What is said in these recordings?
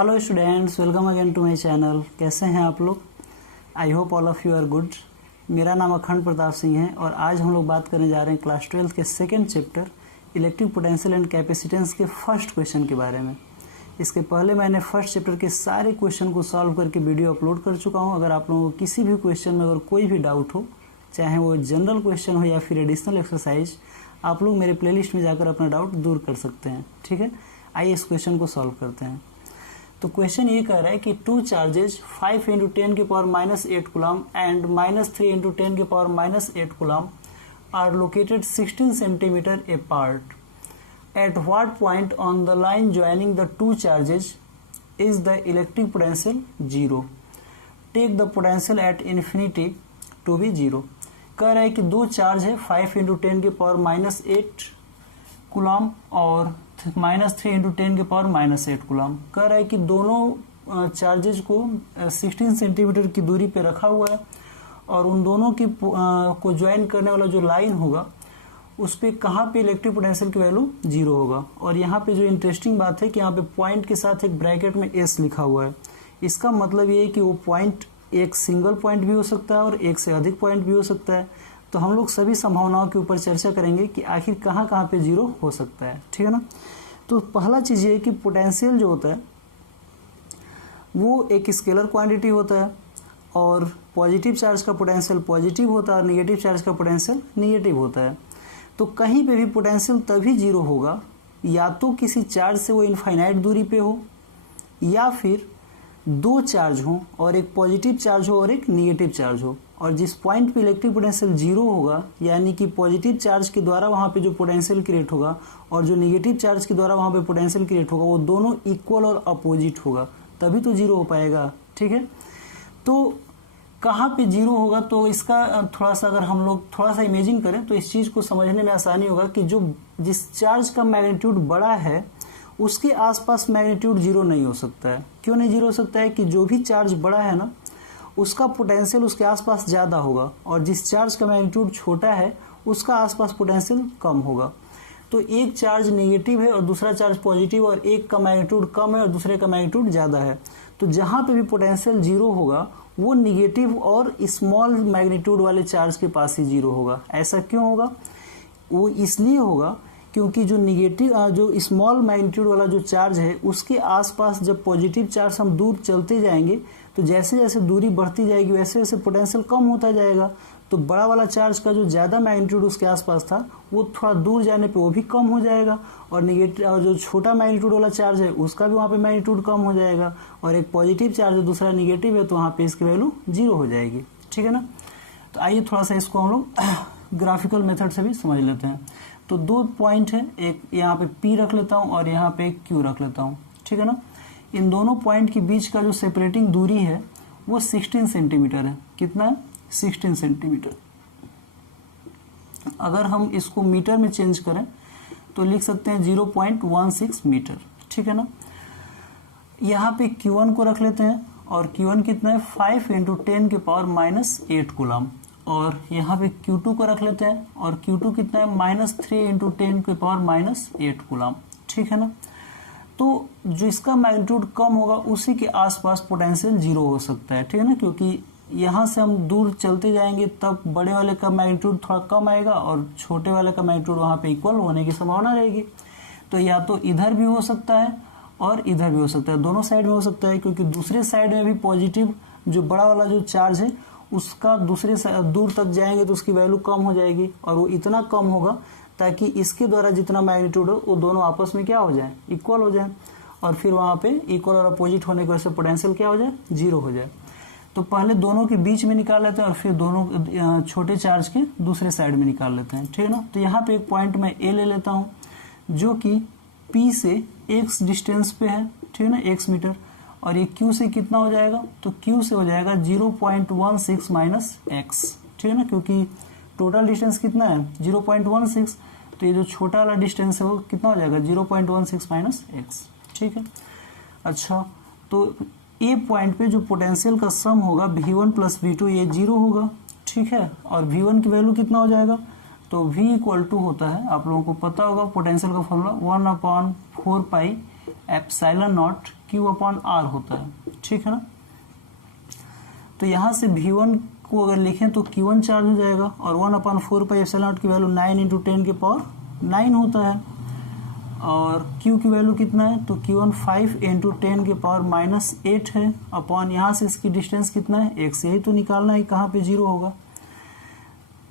Hello students, welcome again to my channel. कैसे हैं आप लोग? I hope all of you are good. मेरा नाम अखंड प्रताप सिंह है और आज हम लोग बात करने जा रहे हैं क्लास 12 के second chapter electric potential and capacitance के फर्स्ट क्वेश्चन के बारे में। इसके पहले मैंने फर्स्ट चैप्टर के सारे क्वेश्चन को सॉल्व करके वीडियो अपलोड कर चुका हूँ। अगर आप लोगों को किसी भी क्वेश्चन में अगर कोई भी डाउट हो, चाहे वो जनरल क्वेश्चन हो या फिर एडिशनल एक्सरसाइज, आप लोग मेरे प्लेलिस्ट में जाकर अपना डाउट दूर कर सकते हैं। ठीक है, आइए इस क्वेश्चन को सॉल्व करते हैं। तो क्वेश्चन ये कह रहा है कि टू चार्जेज 5 × 10 की पावर -8 कूलम एंड -3 × 10 की power -8 coulomb are located 16 centimetre apart. At what point on the line joining the two charges is the electric potential 0। Take the potential at infinity to be 0। कह रहा है कि दो charge है 5 × 10 की power -8 coulomb और -3 × 10 की पावर -8 कूलम। कह रहा है कि दोनों चार्जेज को 16 सेंटीमीटर की दूरी पे रखा हुआ है और उन दोनों की को ज्वाइन करने वाला जो लाइन होगा उस पे कहाँ पे इलेक्ट्रिक पोटेंशियल की वैल्यू 0 होगा। और यहाँ पे जो इंटरेस्टिंग बात है कि यहाँ पे पॉइंट के साथ एक ब्रैकेट में S लिखा हुआ है। इसका मतलब ये है कि वो पॉइंट एक सिंगल पॉइंट भी हो सकता है और एक से अधिक पॉइंट भी हो सकता है। तो हम लोग सभी संभावनाओं के ऊपर चर्चा करेंगे कि आखिर कहाँ कहाँ पे 0 हो सकता है। ठीक है ना। तो पहला चीज़ ये है कि पोटेंशियल जो होता है वो एक स्केलर क्वांटिटी होता है और पॉजिटिव चार्ज का पोटेंशियल पॉजिटिव होता है और निगेटिव चार्ज का पोटेंशियल निगेटिव होता है। तो कहीं पे भी पोटेंशियल तभी 0 होगा या तो किसी चार्ज से वो इनफाइनाइट दूरी पे हो या फिर दो चार्ज हो और एक पॉजिटिव चार्ज हो और एक निगेटिव चार्ज हो। और जिस पॉइंट पे इलेक्ट्रिक पोटेंशियल 0 होगा यानी कि पॉजिटिव चार्ज के द्वारा वहाँ पे जो पोटेंशियल क्रिएट होगा और जो निगेटिव चार्ज के द्वारा वहाँ पे पोटेंशियल क्रिएट होगा वो दोनों इक्वल और अपोजिट होगा, तभी तो 0 हो पाएगा। ठीक है, तो कहाँ पे 0 होगा तो इसका थोड़ा सा अगर हम लोग थोड़ा सा इमेजिन करें तो इस चीज़ को समझने में आसानी होगा कि जो जिस चार्ज का मैग्नीट्यूड बड़ा है उसके आसपास मैग्नीट्यूड 0 नहीं हो सकता है। क्यों नहीं 0 हो सकता है? कि जो भी चार्ज बड़ा है ना उसका पोटेंशियल उसके आसपास ज़्यादा होगा और जिस चार्ज का मैग्नीट्यूड छोटा है उसका आसपास पोटेंशियल कम होगा। तो एक चार्ज नेगेटिव है और दूसरा चार्ज पॉजिटिव और एक का मैग्नीट्यूड कम है और दूसरे का मैग्नीट्यूड ज़्यादा है। तो जहाँ पे भी पोटेंशियल 0 होगा वो निगेटिव और स्मॉल मैग्नीट्यूड वाले चार्ज के पास ही 0 होगा। ऐसा क्यों होगा? वो इसलिए होगा क्योंकि जो निगेटिव जो स्मॉल मैग्नीट्यूड वाला जो चार्ज है उसके आसपास जब पॉजिटिव चार्ज हम दूर चलते जाएंगे तो जैसे जैसे दूरी बढ़ती जाएगी वैसे वैसे पोटेंशियल कम होता जाएगा। तो बड़ा वाला चार्ज का जो ज़्यादा मैग्नीट्यूड उसके आसपास था वो थोड़ा दूर जाने पे वो भी कम हो जाएगा और निगेटिव और जो छोटा मैग्नीट्यूड वाला चार्ज है उसका भी वहाँ पे मैग्नीट्यूड कम हो जाएगा और एक पॉजिटिव चार्ज है दूसरा निगेटिव है तो वहाँ पे इसकी वैल्यू 0 हो जाएगी। ठीक है ना। तो आइए थोड़ा सा इसको हम लोग ग्राफिकल मेथड से भी समझ लेते हैं। तो दो पॉइंट है, एक यहाँ पे P रख लेता हूँ और यहाँ पे Q रख लेता हूँ। ठीक है ना। इन दोनों पॉइंट के बीच का जो सेपरेटिंग दूरी है वो 16 सेंटीमीटर है। कितना है? 16 सेंटीमीटर। अगर हम इसको मीटर में चेंज करें तो लिख सकते हैं 0.16 मीटर। ठीक है ना। यहाँ पे Q1 को रख लेते हैं और Q1 कितना है? 5 × 10 की पावर -8 कूलम। और यहाँ पे Q2 को रख लेते हैं और Q2 कितना है? -3 × 10 की पावर -8 कूलम। ठीक है ना। तो जो इसका मैग्नीट्यूड कम होगा उसी के आसपास पोटेंशियल 0 हो सकता है। ठीक है ना, क्योंकि यहाँ से हम दूर चलते जाएंगे तब बड़े वाले का मैग्नीट्यूड थोड़ा कम आएगा और छोटे वाले का मैग्नीट्यूड वहाँ पे इक्वल होने की संभावना रहेगी। तो या तो इधर भी हो सकता है और इधर भी हो सकता है, दोनों साइड में हो सकता है, क्योंकि दूसरे साइड में भी पॉजिटिव जो बड़ा वाला जो चार्ज है उसका दूसरे दूर तक जाएंगे तो उसकी वैल्यू कम हो जाएगी और वो इतना कम होगा ताकि इसके द्वारा जितना मैग्नीट्यूड हो वो दोनों आपस में क्या हो जाए? इक्वल हो जाए और फिर वहाँ पे इक्वल और अपोजिट होने की वजह से पोटेंशियल क्या हो जाए? 0 हो जाए। तो पहले दोनों के बीच में निकाल लेते हैं और फिर दोनों छोटे चार्ज के दूसरे साइड में निकाल लेते हैं। ठीक है ना। तो यहाँ पे एक पॉइंट मैं A ले लेता हूँ जो कि P से x डिस्टेंस पे है। ठीक है ना, x मीटर। और ये Q से कितना हो जाएगा? तो Q से हो जाएगा 0.16 - x। ठीक है ना, क्योंकि टोटल डिस्टेंस कितना है? 0.16। तो ये जो छोटा वाला डिस्टेंस है वो कितना हो जाएगा? 0.16 - x। ठीक है। अच्छा, तो ए पॉइंट पे जो पोटेंशियल का सम होगा V1 + V2 ये 0 होगा। ठीक है। और V1 की वैल्यू कितना हो जाएगा? तो V = होता है, आप लोगों को पता होगा पोटेंशियल का formula 1/4 pi epsilon naught Q upon R होता है, ठीक है ना। तो यहाँ से V1 को अगर लिखें तो Q1 चार्ज हो जाएगा और 1/4 एप्सिलॉन नॉट की वैल्यू 9 × 10 के पावर 9 होता है और Q की वैल्यू कितना है तो Q1 5 × 10 के पावर -8 है अपॉन यहाँ से इसकी डिस्टेंस कितना है x, यही तो निकालना है कहाँ पे 0 होगा।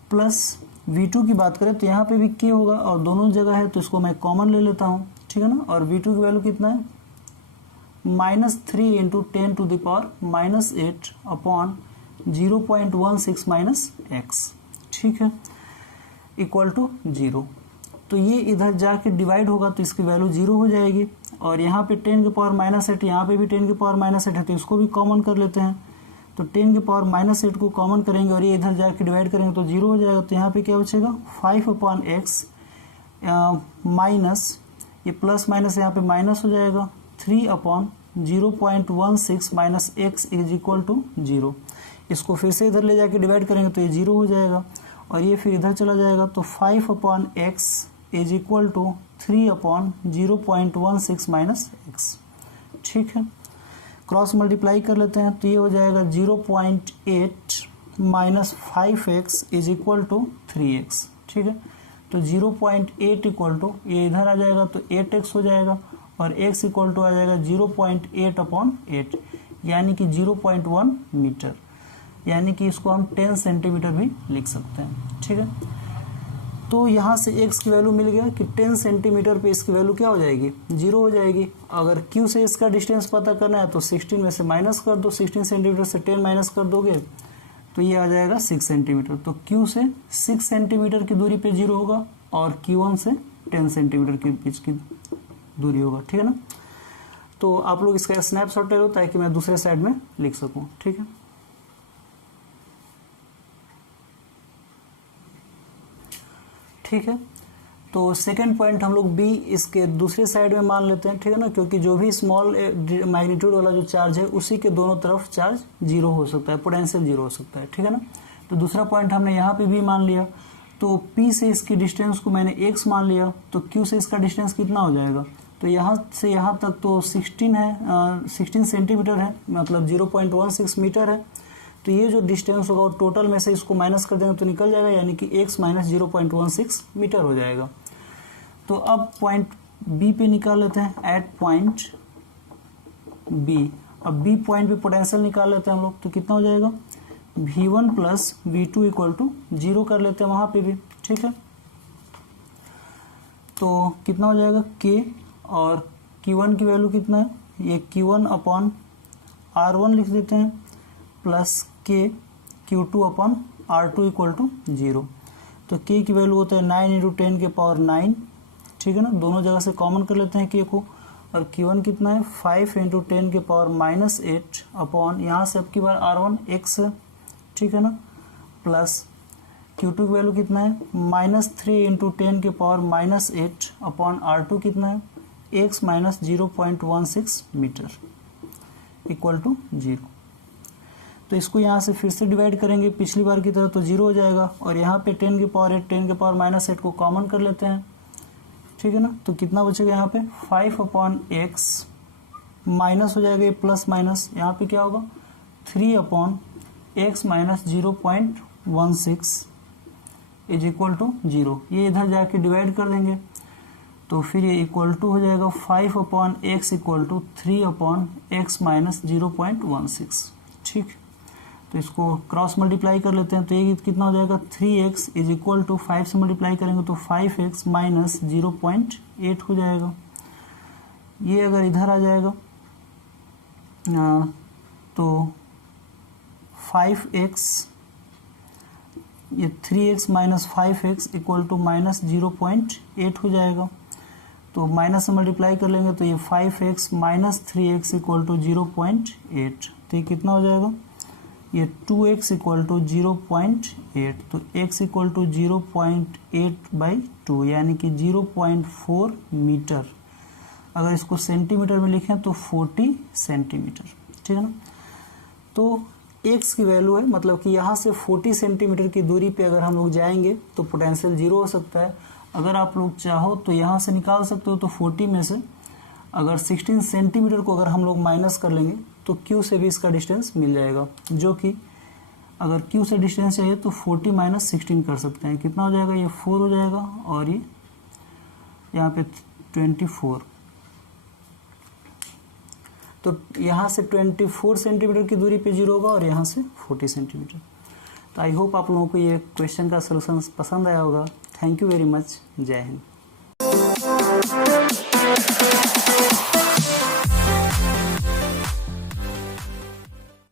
प्लस V2 की बात करें तो यहाँ पे भी K होगा और दोनों जगह है तो इसको मैं कॉमन ले लेता हूँ, ठीक है ना। और V2 की वैल्यू कितना है -3 × 10 to the power -8 upon 0.16 x, ठीक है, इक्वल टू 0। तो ये इधर जाके डिवाइड होगा तो इसकी वैल्यू 0 हो जाएगी और यहाँ पे 10 के पावर -8, यहाँ पे भी 10 के पावर -8 है तो इसको भी कॉमन कर लेते हैं। तो 10 के पावर -8 को कॉमन करेंगे और ये इधर जाके डिवाइड करेंगे तो 0 हो जाएगा। तो यहाँ पे क्या बचेगा 5/x माइनस ये प्लस माइनस यहाँ पे माइनस हो जाएगा 3/0.16 x इज इक्वल टू 0। इसको फिर से इधर ले जाके डिवाइड करेंगे तो ये 0 हो जाएगा और ये फिर इधर चला जाएगा तो 5/x is equal to 3/0.16 x, ठीक है। क्रॉस मल्टीप्लाई कर लेते हैं तो ये हो जाएगा 0.8 minus 5x is equal to 3x, ठीक है। तो 0.8 इक्वल टू ये इधर आ जाएगा तो 8x हो जाएगा और x इक्वल टू आ जाएगा 0.8/8 यानी कि 0.1 मीटर, यानी कि इसको हम 10 सेंटीमीटर भी लिख सकते हैं, ठीक है। तो यहाँ से x की वैल्यू मिल गया कि 10 सेंटीमीटर पे इसकी वैल्यू क्या हो जाएगी 0 हो जाएगी। अगर q से इसका डिस्टेंस पता करना है तो 16 में से माइनस कर दो, 16 सेंटीमीटर से 10 माइनस कर दोगे तो ये आ जाएगा 6 सेंटीमीटर। तो q से 6 सेंटीमीटर की दूरी पे 0 होगा और q1 से 10 सेंटीमीटर के बीच की दूरी होगा, ठीक है ना। तो आप लोग इसका स्नैपशॉट ले लो ताकि मैं दूसरे साइड में लिख सकूं, ठीक है। ठीक है, तो सेकंड पॉइंट हम लोग बी इसके दूसरे साइड में मान लेते हैं, ठीक है ना, क्योंकि जो भी स्मॉल मैग्नीट्यूड वाला जो चार्ज है उसी के दोनों तरफ चार्ज 0 हो सकता है, पोटेंशियल 0 हो सकता है, ठीक है ना। तो दूसरा पॉइंट हमने यहाँ पे भी मान लिया। तो P से इसकी डिस्टेंस को मैंने x मान लिया तो Q से इसका डिस्टेंस कितना हो जाएगा तो यहाँ से यहाँ तक तो 16 है, 16 सेंटीमीटर है, मतलब 0.16 मीटर है। तो ये जो डिस्टेंस होगा वो टोटल में से इसको माइनस कर देंगे तो निकल जाएगा, यानी कि x माइनस 0.16 मीटर हो जाएगा। तो अब पॉइंट बी पे निकाल लेते हैं, एट पॉइंट बी। अब बी पॉइंट पे पोटेंशियल निकाल लेते हैं हम लोग, तो कितना हो जाएगा V1 plus V2 equal to 0 कर लेते हैं वहाँ पे भी, ठीक है। तो कितना हो जाएगा K और Q1 की वैल्यू कितना है, ये Q1 अपॉन R1 लिख देते हैं plus K Q2 upon R2 equal to 0। तो K की वैल्यू होता है 9 × 10 के पावर 9, ठीक है ना, दोनों जगह से कॉमन कर लेते हैं K को। और Q1 कितना है 5 × 10 के पावर -8 अपॉन यहाँ से अब की बार R1 x है, ठीक है ना, प्लस Q2 की वैल्यू कितना है -3 × 10 के पावर -8 अपॉन R2 कितना है x minus 0.16 metre equal to 0। तो इसको यहाँ से फिर से डिवाइड करेंगे पिछली बार की तरह तो 0 हो जाएगा और यहाँ पे 10 के पावर 8 10 के पावर -8 को कॉमन कर लेते हैं, ठीक है ना। तो कितना बचेगा यहाँ पे 5/x माइनस हो जाएगा, ये प्लस माइनस यहाँ पे क्या होगा 3/x minus 0.16 is equal to 0। ये इधर जाके डिवाइड कर देंगे तो फिर ये इक्वल टू हो जाएगा 5/x equal to 3/x minus 0.16, ठीक। तो इसको क्रॉस मल्टीप्लाई कर लेते हैं तो ये कितना हो जाएगा 3x इज इक्वल टू 5 से मल्टीप्लाई करेंगे तो 5x माइनस 0.8 हो जाएगा। ये अगर इधर आ जाएगा तो 5x, ये 3x minus 5x equal to minus 0.8 हो जाएगा। तो माइनस से मल्टीप्लाई कर लेंगे तो ये 5x minus 3x equal to 0.8। तो ये कितना हो जाएगा ये 2x इक्वल टू 0.8। तो x इक्वल टू 0.8/2 यानी कि 0.4 मीटर। अगर इसको सेंटीमीटर में लिखें तो 40 सेंटीमीटर, ठीक है ना। तो x की वैल्यू है, मतलब कि यहाँ से 40 सेंटीमीटर की दूरी पे अगर हम लोग जाएंगे तो पोटेंशियल 0 हो सकता है। अगर आप लोग चाहो तो यहाँ से निकाल सकते हो, तो 40 में से अगर 16 सेंटीमीटर को अगर हम लोग माइनस कर लेंगे तो Q से भी इसका डिस्टेंस मिल जाएगा, जो कि अगर Q से डिस्टेंस चाहिए तो 40 माइनस 16 कर सकते हैं। कितना हो जाएगा, ये 4 हो जाएगा और ये यहाँ पे 24। तो यहाँ से 24 सेंटीमीटर की दूरी पे 0 होगा और यहाँ से 40 सेंटीमीटर। तो आई होप आप लोगों को ये क्वेश्चन का सलूशन पसंद आया होगा। Thank you very much. जय हिंद।